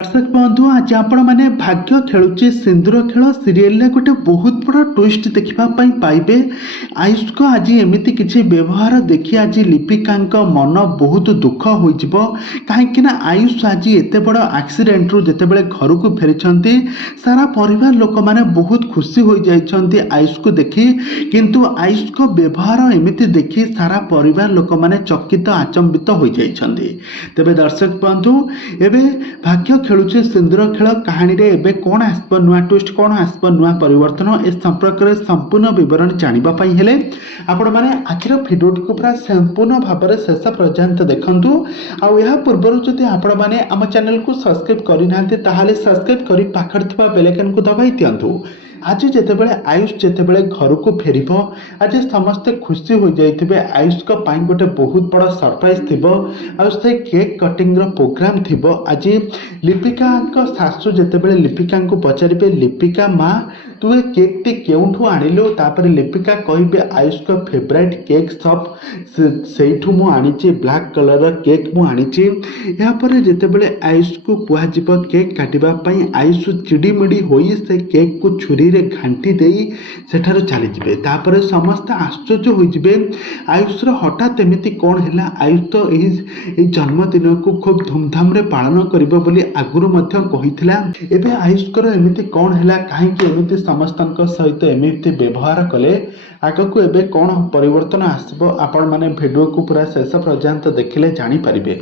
दर्शक बंधु आज आपण मैंने भाग्य खेलुचे सिंदूर खेल सीरियल गोटे बहुत बड़ा ट्विस्ट देखापी पाइबे। आयुष को आज एमती किसी व्यवहार देखी आज लिपिका मन बहुत दुख हो कहीं आयुष आज एत बड़ एक्सीडेंट रु जितेबाला घर को फेरी सारा परिवार लोक मैंने बहुत खुशी हो जाती आयुष को देखी, किंतु आयुष को व्यवहार एमती देखी सारा परिवार लोक मैंने चकित आचंबित हो जाती। तेबे दर्शक बंधु एवं भाग्य खेलुचे सिंदूर खेल कहानी रे एबे कौन आसब नुआ ट्विस्ट कौन आसब नुआ परिवर्तन ए संपर्क में संपूर्ण विवरण जानापी हेले आपण मैंने आखिर भिडियोटी को पूरा संपूर्ण भाव में शेष पर्यंत देखंतु। आ पूर्व जदि आपण मैंने आम चैनल को सब्सक्राइब करना सब्सक्राइब कर पाखर बेल आइकन को दबाई दिंतु। आज जितेबाला आयुष जितेबाला घर को फेर आज समस्ते खुशी हो जाइए। आयुष को पाई गोटे बहुत बड़ा सरप्राइज थी आयुष केक कटिंग प्रोग्राम थी। आज लिपिका सासू जितेबाला लिपिका को पचारे लिपिका माँ तू ए केक टी क्यों आणिलु, तापर लिपिका कहे आयुष को फेवरेट केक शॉप से मुझे ब्लैक कलर केक मुझे यापर जितेबाला आयुष को कह केक काटापी आयुष चिड़ीमिड़ी हो से केक को छुरी रे घांटी दे सेठार चलीजे। तापर समस्त आश्चर्य होइजिबे आयुषर हठात एमिति कौन है। आयुष तो यही जन्मदिन को खूब धूमधाम रे पालन करिबो बोली आगुरु मध्य कहिथिला। एबे आयुषकर एमिति कौन है, कहीं एमिति समस्तक सहित एमिति व्यवहार कले आगको एबे कौन परिवर्तन आसबो आपण माने भिडियो को पूरा शेष पर्यंत देखिले जानि परिबे।